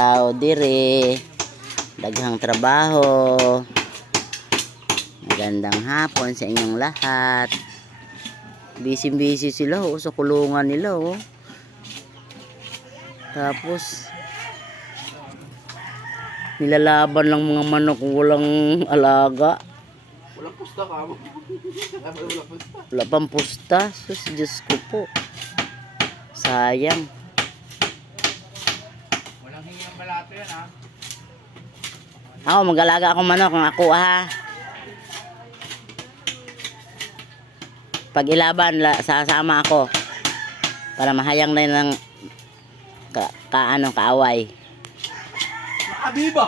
tao dire. Daghang trabaho. Magandang hapon sa inyong lahat. Busy sila sa kulungan nila Tapos nilalaban lang mga manok kung walang alaga. Walang pusta ka mo. Wala pang pusta. Sus, Diyos ko po. Sayang. Walang hingyang balato yan ha. Ako, mag-alaga akong manok. Ang ako Pag ilaban, sasama ako. Para mahayang na yun ng kaaway. Nakabiba!